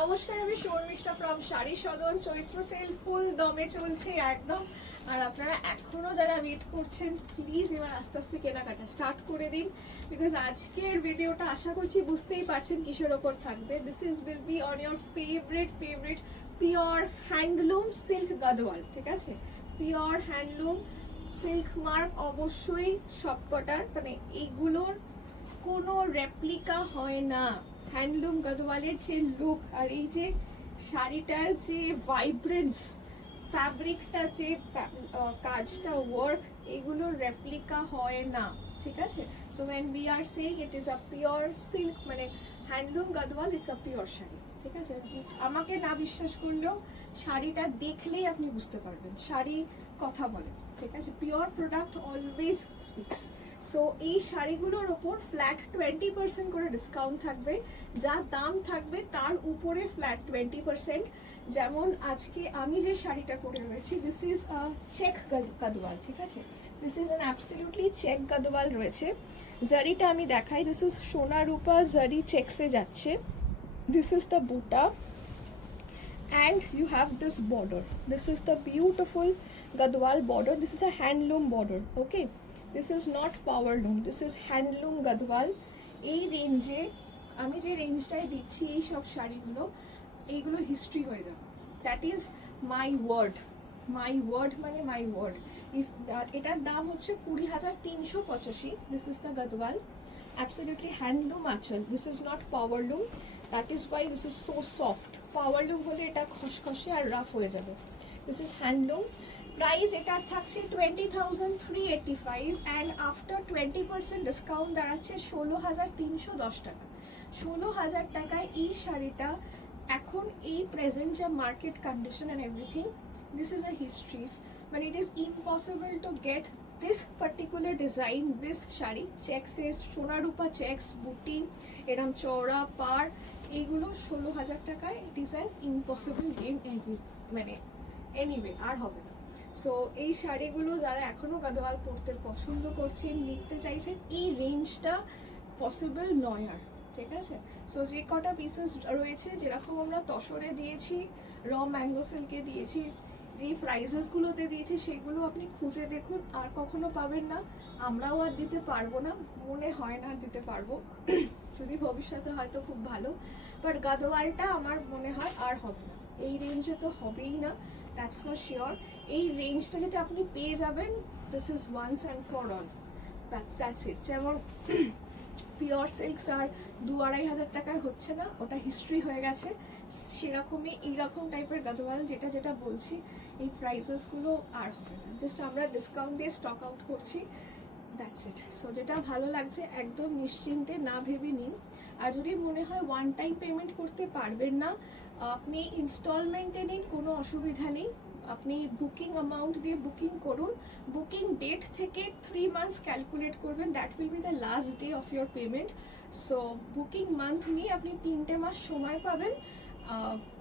নমস্কার, আমি Sharmistha from Sari Sadan. Chaitra sale full দমে চলছে একদম। আর আপনারা এখনো যারা ওয়েট করছেন, প্লিজ এবার আস্তে আস্তে কেনাকাটা স্টার্ট করে দিন, বিকজ আজকের ভিডিওটা আশা করছি বুঝতেই পারছেন কিসের ওপর থাকবে। This is will be on your favourite pure handloom silk Gadwal. ঠিক আছে, পিওর হ্যান্ডলুম সিল্ক মার্ক অবশ্যই সবকটার, মানে এইগুলোর কোনো রেপ্লিকা হয় না। হ্যান্ডলুম গাদওয়ালের যে লুক আর এই যে শাড়িটার যে ভাইব্রেন্স, ফ্যাব্রিকটা যে কাজটা ওয়ার্ক, এগুলোর রেপ্লিকা হয় না। ঠিক আছে, so when we are saying it is a pure silk, মানে handloom Gadwal, it's a pure sari. ঠিক আছে, আমাকে না বিশ্বাস করলেও শাড়িটা দেখলেই আপনি বুঝতে পারবেন, শাড়ি কথা বলে। ঠিক আছে, pure product always speaks. So এই শাড়িগুলোর ওপর ফ্ল্যাট 20% করে ডিসকাউন্ট থাকবে। যা দাম থাকবে তার উপরে ফ্ল্যাট 20%। যেমন আজকে আমি যে শাড়িটা পরে রয়েছি, দিস ইজ চেক গাদওয়াল। ঠিক আছে, this is an absolutely check Gadwal রয়েছে। জারিটা আমি দেখাই, দিস ইজ সোনা রূপা জারি চেকসে যাচ্ছে। দিস ইজ দ্য বুটা and you have this border. This is the beautiful gadwal border. This is a handloom border. Okay, this is not power loom, this is handloom gadwal. এই রেঞ্জে আমি যে রেঞ্জটাই দিচ্ছি এই সব শাড়িগুলো, এইগুলো হিস্ট্রি হয়ে যাবে। That is my word, my word মানে মাই ওয়ার্ড। ইফ এটার দাম হচ্ছে 20,385। This is the gadwal, absolutely handloom achal. This is not power loom, that is why this is so soft. Power loom হলে এটা খসখসে আর rough হয়ে যাবে। This is handloom. Price এটার থাকছে 20,385 and after 20% ডিসকাউন্ট দাঁড়াচ্ছে 16,310 টাকা। 16,000 টাকায় এই শাড়িটা এখন এই প্রেজেন্ট যা market condition and everything, this is a history. But it is impossible to get this particular design, this sari চেকসের সোনা রূপা চেকস বুটি, এরম চওড়া পার, এইগুলো 16,000 টাকায় it is an impossible game. মানে এনিওয়ে আর হবে না। সো এই শাড়িগুলো যারা এখনো গাদওয়াল পরতে পছন্দ করছেন, নিতে চাইছেন, এই রেঞ্জটা পসিবল নয় আর। ঠিক আছে, সো যে কটা পিসেস রয়েছে, যেরকম আমরা তসরে দিয়েছি, র ম্যাঙ্গো সিল্কে দিয়েছি, যে প্রাইসেসগুলোতে দিয়েছি, সেগুলো আপনি খুঁজে দেখুন, আর কখনো পাবেন না। আমরাও আর দিতে পারবো না, মনে হয় না আর দিতে পারবো। যদি ভবিষ্যতে হয়তো খুব ভালো, বাট গাদওয়ালটা আমার মনে হয় আর হবে না, এই রেঞ্জে তো হবেই না, দ্যাটস ফর শিওর। এই রেঞ্জটা যেটা আপনি পেয়ে যাবেন, this is once and for all, that's it. যেমন পিওর সিল্কস আর 2-2,500 টাকায় হচ্ছে না, ওটা হিস্ট্রি হয়ে গেছে। সেরকমই এইরকম টাইপের গাদওয়াল যেটা যেটা বলছি, এই প্রাইসেসগুলো আর হবে না, জাস্ট আমরা ডিসকাউন্ট দিয়ে স্টক আউট করছি, দ্যাটস ইট। সো যেটা ভালো লাগছে একদম নিশ্চিন্তে না ভেবে নিন। আর যদি মনে হয় ওয়ান টাইম পেমেন্ট করতে পারবেন না, আপনি ইনস্টলমেন্টে নিন, কোনো অসুবিধা নেই। আপনি বুকিং অ্যামাউন্ট দিয়ে বুকিং করুন, বুকিং ডেট থেকে 3 মান্থস ক্যালকুলেট করবেন, that will be the last day of your payment. So booking month নিয়ে আপনি 3টে মাস সময় পাবেন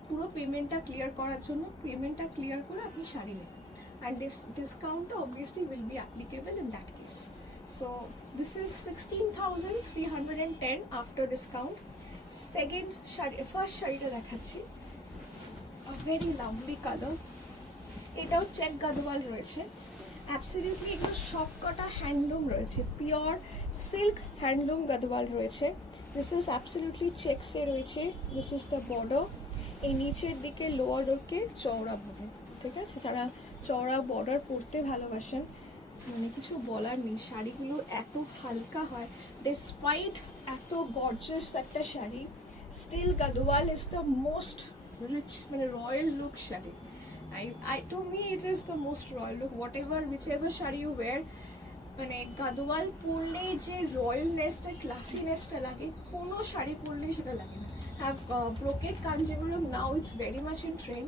পুরো পেমেন্টটা ক্লিয়ার করার জন্য। পেমেন্টটা ক্লিয়ার করে আপনি শাড়ি নেবেন, অ্যান্ড ডিসকাউন্টটা obviously will be applicable in that case. So this is 16,310 after discount. Second sari, first শাড়িটা দেখাচ্ছি, a very lovely color. এটাও চেক গাদওয়াল রয়েছে, অ্যাবসলিউটলি এগুলো সবকটা হ্যান্ডলুম রয়েছে, পিওর সিল্ক হ্যান্ডলুম গাদওয়াল রয়েছে। দিস ইজ অ্যাবসলিউটলি চেকসে রয়েছে। দিস ইজ দ্য বর্ডার, এই নিচের দিকে লোয়ার ওকে চওড়া হবে। ঠিক আছে, যারা চওড়া বর্ডার পরতে ভালোবাসেন, মানে কিছু বলার নেই, শাড়িগুলো এত হালকা হয়, ডিসপাইট এত গর্জাস একটা sari, still Gadwal is the most rich, মানে royal look sari. To me it is the most royal look, whichever sari you wear, মানে গাদওয়াল পরলে যে রয়্যালনেসটা, ক্লাসিনেসটা লাগে, কোনো শাড়ি পরলেই সেটা লাগে না। Have brocade Kanjivaram, now it's very much in trend,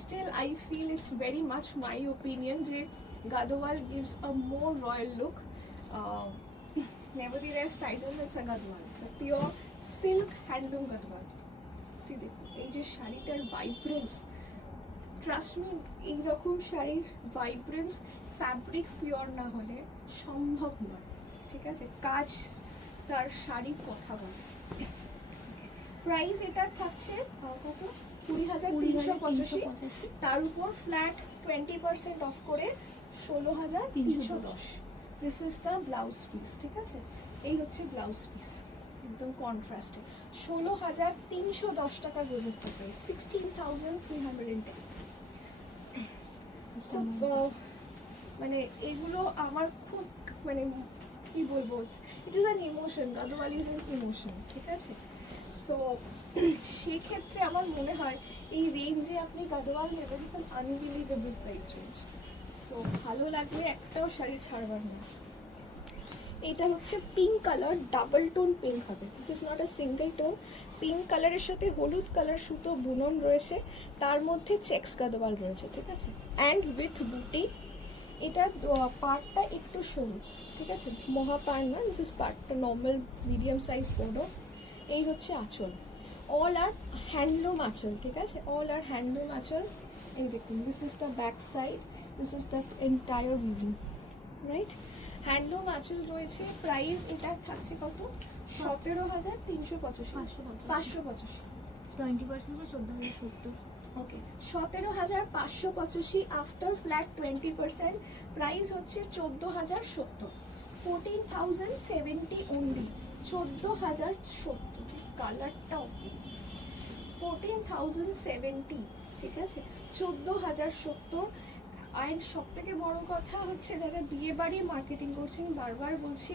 still I feel it's very much my opinion যে Gadwal gives a more royal look. Nevertheless, তাই জন্য it's a Gadwal, it's a pure silk handloom Gadwal. See দেখুন এই যে শাড়িটার ভাইব্রেন্স, ট্রাস্ট মি, এইরকম শাড়ির vibrance fabric pure না হলে সম্ভব নয়। ঠিক আছে, কাজ তার শাড়ি কথা বলে। প্রাইস এটার থাকছে কত 20,385, তার উপর ফ্ল্যাট 20% অফ করে 16,310। This is the blouse piece, ঠিক আছে? এই হচ্ছে ব্লাউজ পিস, একদম কন্ট্রাস্টে 16,310 টাকা গোজেস দ্য প্রাইস, 16,310। মানে এগুলো আমার খুব মানে কি বলবো, it is an emotion, Gadwal is an emotion, ঠিক আছে? সো সেক্ষেত্রে আমার মনে হয় এই রেঞ্জে আপনি গাদোয়াল নেবেন, it's an unbelievable price range. So ভালো লাগলে একটাও শাড়ি ছাড়বার না। এটা হচ্ছে pink colour, double tone pink হবে, this is not a single tone. Pink কালারের সাথে হলুদ কালার সুতো বুনন রয়েছে, তার মধ্যে চেক্স গাদোয়াল রয়েছে, ঠিক আছে? অ্যান্ড উইথ বুটি। এটার পার্টটা একটু সরু, ঠিক আছে? মহা পার না, দিস ইজ পার্টটা নর্মাল মিডিয়াম সাইজ বড়। এই হচ্ছে আঁচল, অল আর হ্যান্ডলুম আঁচল, ঠিক আছে? অল আর হ্যান্ডলুম আঁচল। এই দেখুন, this is the back side, this is the entire view, right? Handloom আঁচল রয়েছে। প্রাইস এটার থাকছে কত 17,385, 585, 20% 14,070। ওকে 17,585 আফটার ফ্ল্যাট 20%। প্রাইস হচ্ছে 14,070, 14,070 অনলি, 14,070। কালারটা 14,070, ঠিক আছে? 14,070। অ্যান্ড সব থেকে বড় কথা হচ্ছে, যারা বিয়ে বাড়ির মার্কেটিং করছেন, বারবার বলছি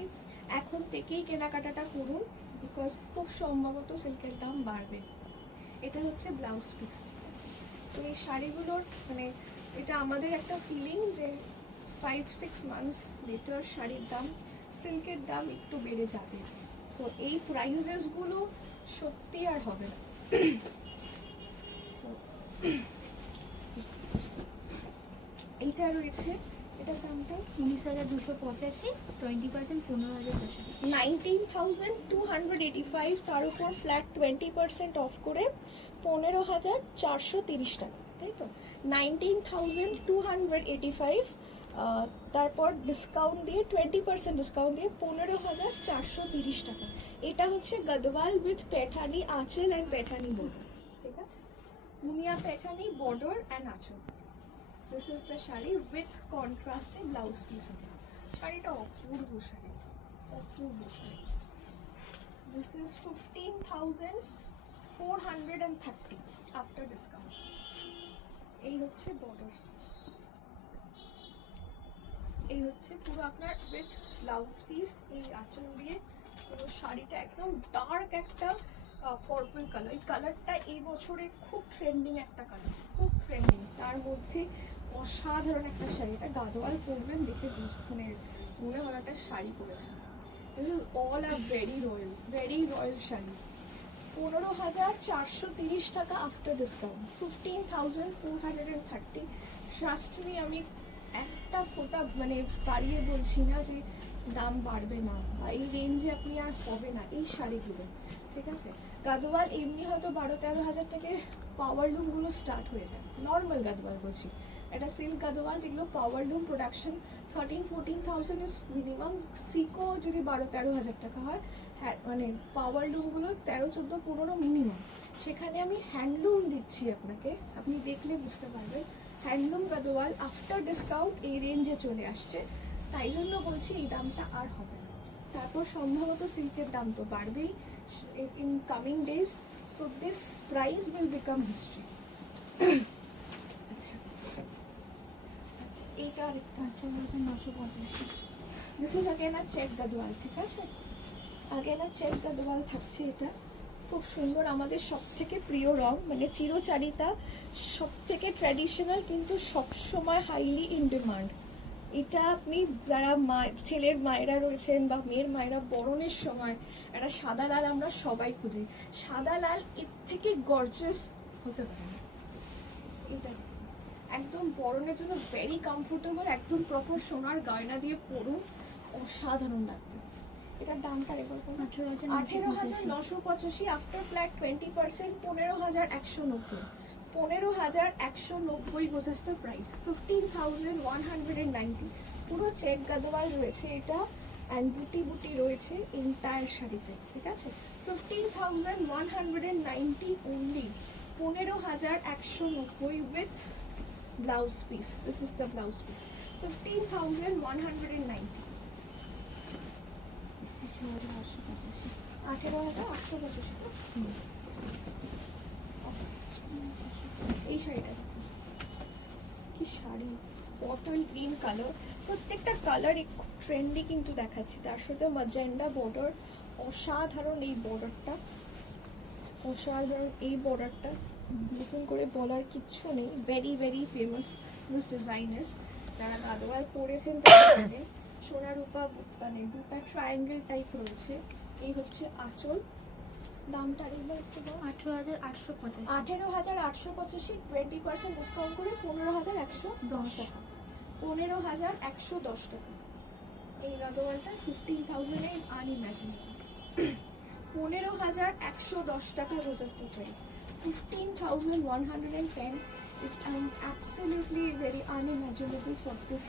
এখন থেকেই কেনাকাটাটা করুন, বিকজ খুব সম্ভবত সিল্কের দাম বাড়বে। এটা হচ্ছে ব্লাউজ পিস, ঠিক আছে? সো এই শাড়িগুলোর মানে এটা আমাদের একটা ফিলিং যে 5-6 মান্থস লেটার শাড়ির দাম, সিল্কের দাম একটু বেড়ে যাবে। সো এই প্রাইসেসগুলো সত্যি আর হবে না। সো এইটা রয়েছে, এটার দামটা 19,285, 20% 15,400। 19,285, তার উপর ফ্ল্যাট 20% অফ করে 15,430 টাকা, তাই তো? 19,285, তারপর ডিসকাউন্ট দিয়ে 20% ডিসকাউন্ট দিয়ে 15,430 টাকা। এটা হচ্ছে গদওয়াল উইথ পেঠানি আঁচল অ্যান্ড পেঠানি বর্ডার, ঠিক আছে? মুনিয়া পেঠানি বর্ডার অ্যান্ড আঁচল। This is the sari with কন্ট্রাস্টে ব্লাউজ পিস হবে। শাড়িটা অপূর্ব শাড়ি, অপূর্ব sari. This is 15,430 after discount. এই হচ্ছে বর্ডার, এই হচ্ছে পুরো আপনার উইথ ব্লাউজ পিস, এই আঁচল দিয়ে পুরো শাড়িটা একদম ডার্ক একটা পার্পল কালার। এই কালারটা এই বছরে খুব ট্রেন্ডিং একটা কালার, খুব ট্রেন্ডিং। তার মধ্যে অসাধারণ একটা শাড়ি, এটা গাদোয়াল পরবেন দেখে মানে মনে হয় একটা শাড়ি পরেছে। This is all a very royal sari. 15,430 টাকা আফটার ডিসকাউন্ট, 15,430। ট্রাস্ট মি, আমি একটা ফোটা মানে বাড়িয়ে বলছি না যে দাম বাড়বে না, বা এই রেঞ্জে আপনি আর হবে না এই শাড়িগুলো, ঠিক আছে? গাদোয়াল এমনি হয়তো 12-13 হাজার থেকে পাওয়ার লুমগুলো স্টার্ট হয়ে যায়, নর্মাল গাদোয়াল বলছি। এটা সিল্ক গাদোয়াল, যেগুলো পাওয়ার লুম প্রোডাকশন 13-14,000 ইজ মিনিমাম। সিকো যদি 12-13 হাজার টাকা হয়, হ্যাঁ মানে পাওয়ার লুমগুলো 13-14-15 মিনিমাম। সেখানে আমি হ্যান্ডলুম দিচ্ছি আপনাকে, আপনি দেখলে বুঝতে পারবেন। হ্যান্ডলুম গাদোয়াল আফটার ডিসকাউন্ট এই রেঞ্জে চলে আসছে, তাই জন্য বলছি এই দামটা আর হবে না। তারপর সম্ভবত সিল্কের দাম তো বাড়বেই in coming days, so this price will become history. আচ্ছা আচ্ছা, এইটা আরেকটা 18,985। দিস ইজ আগেন আর চেক গাদোয়াল, ঠিক আছে? আগেন আর চেক গাদোয়াল থাকছে। এটা খুব সুন্দর, আমাদের সব থেকে প্রিয় রং, মানে চিরচারিতা, সব থেকে ট্র্যাডিশনাল, কিন্তু সবসময় হাইলি ইন ডিমান্ড। এটা আপনি যারা ছেলের মায়েরা রয়েছেন বা মেয়ের মায়েরা বরণের সময় একটা সাদা লাল আমরা সবাই খুঁজি, সাদা লাল এর থেকে গর্জিয়াস হতে পারে না। এটা একদম বরণের জন্য ভেরি কমফোর্টেবল, একদম প্রপার সোনার গয়না দিয়ে পরুন, অসাধারণ লাগবে। এটার দামটা রেকর্ড করুন, 18,985 আফটার ফ্ল্যাট 20%, 15,190, 15,190 গোজাস দ্য প্রাইস, 15,190। পুরো চেক গাদোয়াল রয়েছে এটা, অ্যান্ড বুটি বুটি রয়েছে এন্টায়ার শাড়িতে, ঠিক আছে? 15,190 only, 15,190 with blouse piece. This is the blouse piece. 15,190. 18,885 18,885 তো? এই শাড়িটা দেখো। কি শাড়ি, বটল গ্রিন কালার, প্রত্যেকটা কালার একটু ট্রেন্ডি কিন্তু দেখাচ্ছি, তার সাথে ম্যাজেন্ডা বর্ডার, অসাধারণ এই বর্ডারটা, অসাধারণ এই বর্ডারটা, নতুন করে বলার কিচ্ছু নেই, very very famous this designers. যারা গাদোয়াল পরেছেন তারা জানেন, সোনা রূপা মানে দুটা ট্রায়াঙ্গেল টাইপ রয়েছে। এই হচ্ছে আঁচল, দামটা আরেকবার একটু বল। 18,885 18,885, 20% ডিসকাউন্ট করে 15,110 টাকা, 15,110 টাকা। এই গাদোয়ালটা 15,000 ইজ আনইম্যাজিনেবল। 15,110 টাকা register price. 15,110 is absolutely very unimaginable for this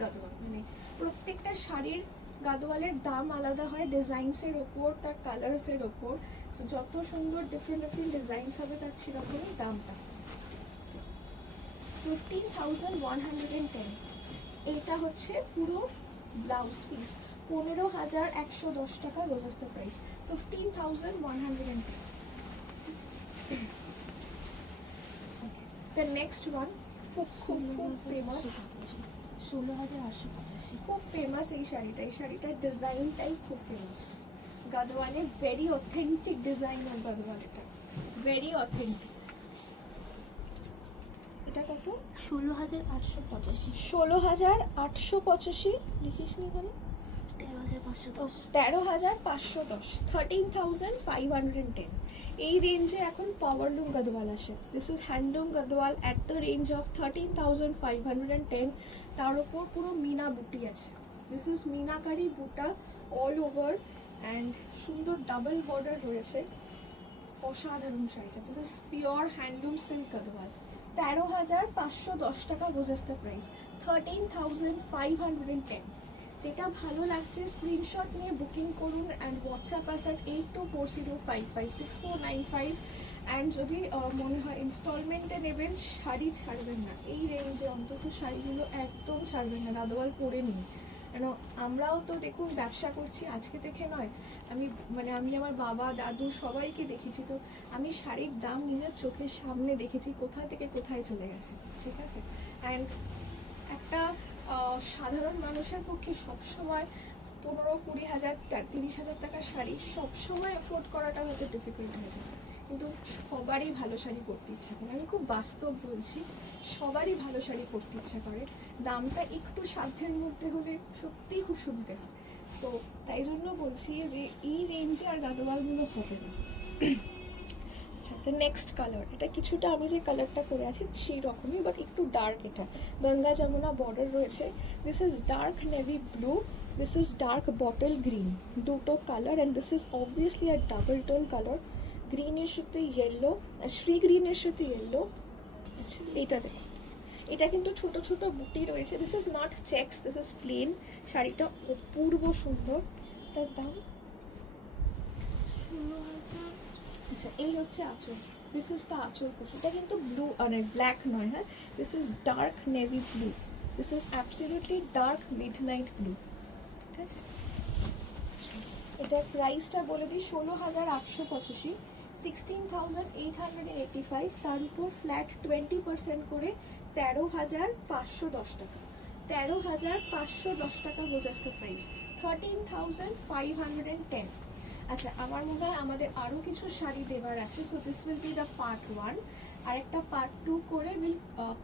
Gadwal. মানে প্রত্যেকটা শাড়ির গাদোয়ালের দাম আলাদা হয় ডিজাইনসের ওপর, তার কালার্সের ওপর। সো যত সুন্দর ডিফারেন্ট ডিফারেন্ট ডিজাইনস হবে তার সেরকমই দামটা। 15,110। এইটা হচ্ছে পুরো ব্লাউজ পিস, 15,110 টাকা রোজাস্টার প্রাইস, 15,110। The next one খুব ফেমাস, 16,885 খুব ফেমাস এই শাড়িটা। এই শাড়িটার ডিজাইনটাই খুব ফেমাস। গাদোয়ালে very authentic design of Gadwal, এটা ভেরি অথেন্টিক। এটা কত? 16,885 16,885 লিখিস নি এখানে? 13,510 13,510, 13,510। এই রেঞ্জে এখন পাওয়ারলুম গাদোয়াল আসে। This is handloom Gadwal at the range of 13,510। তার উপর পুরো মিনা বুটি আছে। দিস ইজ মিনাকারি বুটা অল ওভার অ্যান্ড সুন্দর ডাবল বর্ডার রয়েছে, অসাধারণ শাড়িটা। This is pure handloom silk Gadwal. 13,510 টাকা বোঝাস দ্য প্রাইস, 13,510। যেটা ভালো লাগছে স্ক্রিনশট নিয়ে বুকিং করুন and WhatsApp us at 8240556495। And যদি মনে হয় ইনস্টলমেন্টে নেবেন, শাড়ি ছাড়বেন না এই রেঞ্জে, অন্তত শাড়িগুলো একদম ছাড়বেন না, গাদোয়াল পরে নিন। কেন আমরাও তো দেখুন ব্যবসা করছি আজকে দেখে নয়, আমি আমার বাবা দাদু সবাইকে দেখেছি, তো আমি শাড়ির দাম নিজের চোখের সামনে দেখেছি কোথায় থেকে কোথায় চলে গেছে, ঠিক আছে। অ্যান্ড একটা সাধারণ মানুষের পক্ষে সবসময় 15-20,000 30,000 টাকার শাড়ি সবসময় অ্যাফোর্ড করাটা হয়তো ডিফিকাল্ট হয়ে যায়, কিন্তু সবারই ভালো শাড়ি পরতে ইচ্ছা করে। আমি খুব বাস্তব বলছি, সবারই ভালো শাড়ি পরতে ইচ্ছা করে, দামটা একটু সাধ্যের মধ্যে হলে সত্যিই খুব সুবিধে হয়। সো তাই জন্য বলছি যে এই রেঞ্জে আর গাদোয়ালগুলো হবে না। আচ্ছা, দ্য নেক্সট কালার, এটা কিছুটা আমি যে কালারটা পরে আছি সেই রকমই বাট একটু ডার্ক। এটা গঙ্গা যমুনা বর্ডার রয়েছে। This is dark navy blue, this is dark bottle green, দুটো colour. And this is obviously a double tone colour, গ্রিনের সাথে ইয়েলো, শ্রী গ্রিনের সাথে ইয়েলো। এটা দেখো, এটা কিন্তু ছোট ছোট বুটি রয়েছে। This is not checks, this is plain. শাড়িটা অপূর্ব সুন্দর। তার দাম 16,000। আচ্ছা, এই হচ্ছে আঁচল। দিস ইজ দ্য আঁচল কুশ। এটা কিন্তু ব্লু মানে ব্ল্যাক নয়, হ্যাঁ, this is dark navy blue, this is absolutely dark mid night blue, ঠিক আছে। এটার প্রাইসটা বলে দিই, 16,885, 16,885। তার উপর ফ্ল্যাট 20% করে 13,510 টাকা, 13,510 টাকা বোঝাস দ্য প্রাইস, 13,510। আচ্ছা, আমার মনে হয় আমাদের আরও কিছু শাড়ি দেওয়ার আছে। So this will be the part 1, আর একটা পার্ট 2 করে will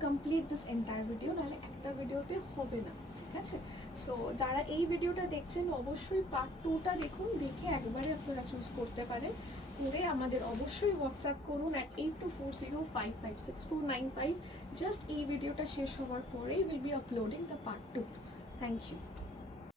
complete this entire video, নাহলে একটা ভিডিওতে হবে না, ঠিক আছে। সো যারা এই ভিডিওটা দেখছেন অবশ্যই পার্ট 2টা দেখুন, দেখে একবারে আপনারা চুজ করতে পারেন। করে আমাদের অবশ্যই হোয়াটসঅ্যাপ করুন অ্যাট 8240556495। জাস্ট এই ভিডিওটা শেষ হওয়ার পরেই will be uploading the part 2। Thank you.